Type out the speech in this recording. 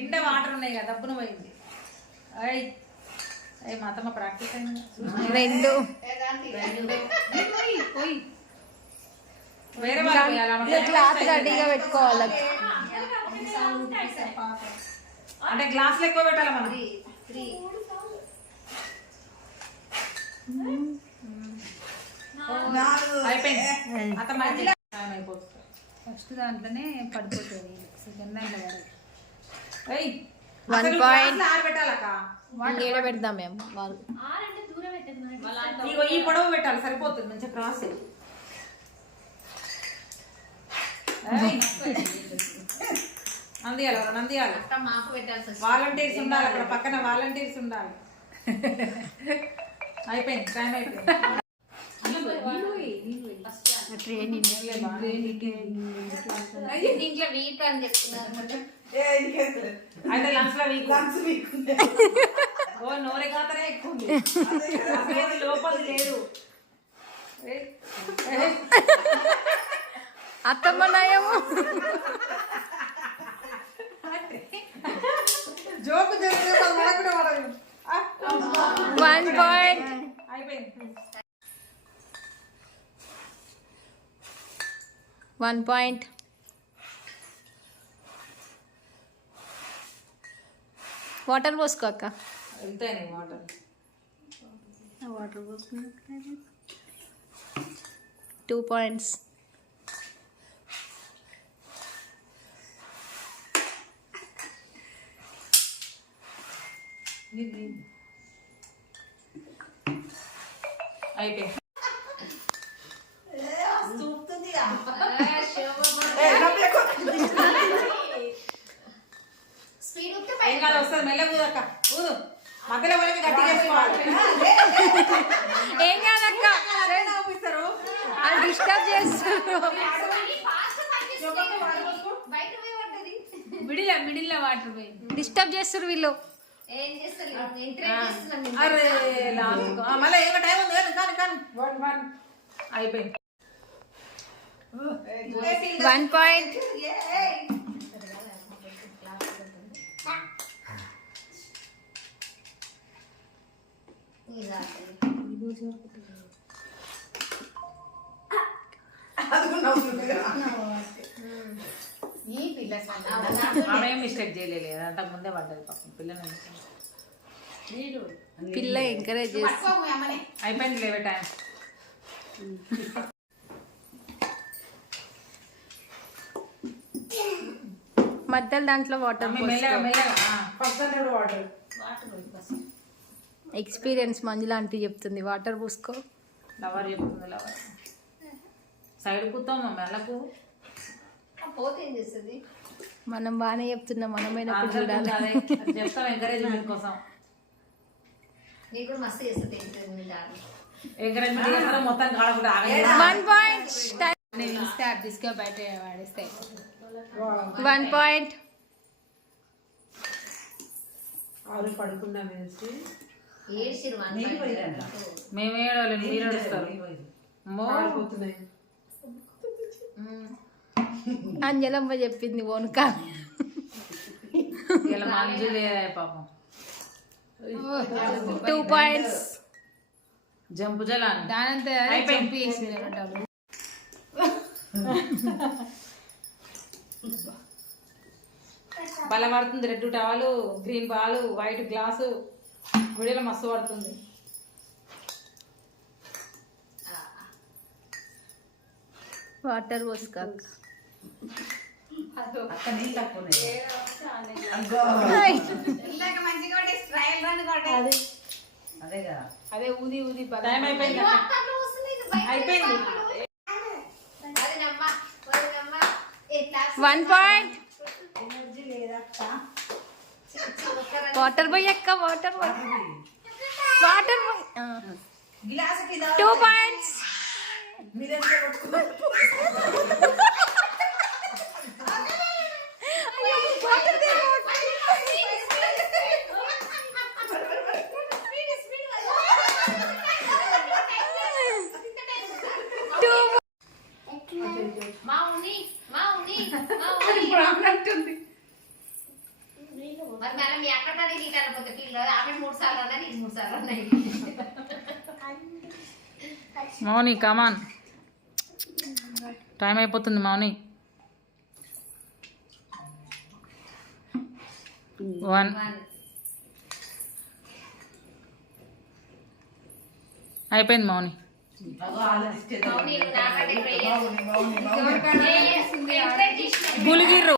నిండా వాటర్ ఉన్నాయి కదా దబ్బున పోయింది. అయ్యి అయ్యి మా అత్తమ్మ ప్రాక్టీస్ అయింది. రెండు పోయి వేరే వాళ్ళు క్లాత్ రెడీగా పెట్టుకోవాలి. అంటే గ్లాసులు ఎక్కువ పెట్టాలి మనం. అయిపోయింది. అత్తమ్మ అయిపోతుంది. ఫస్ట్ దాంట్లోనే పడిపోతుంది, సెకండ్ దాంట్లో పడదు. 1 పాయింట్ పెట్టాలక్క. ఏడ పెడదాం మేము వాళ్ళు. ఈ పొడవు పెట్టాలి సరిపోతుంది మంచిగా క్రాస్. అందియాలి అందియాలి. వాలంటీర్స్ ఉండాలి అక్కడ పక్కన, వాలంటీర్స్ ఉండాలి. అయిపోయింది, టైం అయిపోయింది. దీంట్లో వీక్ అని చెప్తున్నారు. అయితే లంచ్ లో వీక్ ఓ నోరే కాతనే ఎక్కువ ఉంది, లోపల లేదు. అత్తమ్మ నయము జోకు జరిగితే 1 పాయింట్. అయిపోయింది. 1 పాయింట్. వాటర్ పోసుకో అక్క. వెళ్తాయి వాటర్. వాటర్ పోసుకున్నా. 2 పాయింట్స్. అయిపోయింది. ఏం కాదు, వస్తుంది మెల్లగా ఊదక్క. ఊదు మధ్యలో పోయి గట్టిగా వేసుకోవాలి. ఏం కాదక్క, చూపిస్తారు అది డిస్టర్బ్ చేస్తారు. మిడిల్ వాటర్ పోయి డిస్టర్బ్ చేస్తారు వీళ్ళు. అరే మళ్ళీ ఏమో టైం ఉంది కానీ కానీ 1 అయిపోయింది. 1 పాయింట్. ఆమె మిస్టేక్ చేయలేదు, అంతకు ముందే పడ్డది పాపం పిల్లని. పిల్ల ఎంకరేజ్ చేస్తా. అయిపోయింది లేవే టైం. మధ్యలో దాంట్లో వాటర్. ఎక్స్పీరియన్స్ మంజులా ఆంటీ చెప్తుంది, వాటర్ పోసుకో. లవర్ చెప్తుంది, లవర్ సైడ్ కూతాం మెల్లకు. మనం బాగానే చెప్తున్నాం, మనమైనప్పుడు చూడాలి. చెప్తాం ఎంకరేజ్మెంట్ కోసం. ఎంకరేజ్మెంట్ చేస్తాం మొత్తం కాడకుండా. 1 పాయింట్. తీసుకొని బయట వాడేస్తే 1 పాయింట్. పడుకున్నా మేమే ఏడవాలి, మీరు ఏడుస్తారు. అంజలమ్మ చెప్పింది ఓనుక. ఇలా మంజు లేదా పాపం. 2 పాయింట్స్. జంపు జలా దానంతా అయిపోయింది. బల పడుతుంది. Red towel, green ball, white glass వీడియోలో మస్తు పడుతుంది. వాటర్ పోసుకో. అదే ఊది ఊది టైం అయిపోయింది. అయిపోయింది. 1 పాయింట్. వాటర్ పోయి అక్క, వాటర్ పోయి. వాటర్ పోయి. 2 పాయింట్స్. మరి మళ్ళీ మీ అక్కడ నీకు అనకపోతే పిల్లలు ఆమె 3 సార్లు అన్నా నీకు 3 సార్లు అన్నాయి. మౌని కమాన్, టైం అయిపోతుంది మౌని. 1 అయిపోయింది మౌని. మౌని నాకంటే క్రేజ్. గులిగిర్రు